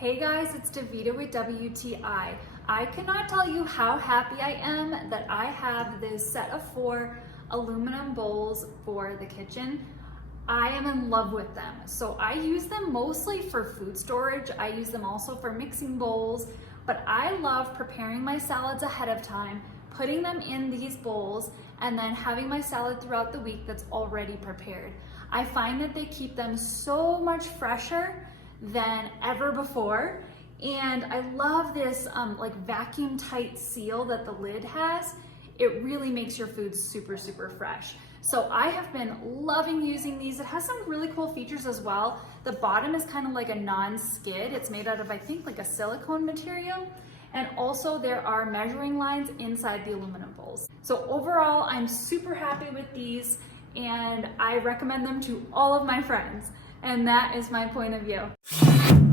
Hey guys, it's Davita with WTI. I cannot tell you how happy I am that I have this set of 4 aluminum bowls for the kitchen. I am in love with them. So I use them mostly for food storage. I use them also for mixing bowls, but I love preparing my salads ahead of time, putting them in these bowls, and then having my salad throughout the week that's already prepared. I find that they keep them so much fresher than ever before. And I love this like vacuum tight seal that the lid has. It really makes your food super, super fresh. So I have been loving using these. It has some really cool features as well. The bottom is kind of like a non-skid. It's made out of, I think, like a silicone material. And also there are measuring lines inside the aluminum bowls. So overall, I'm super happy with these and I recommend them to all of my friends. And that is my point of view.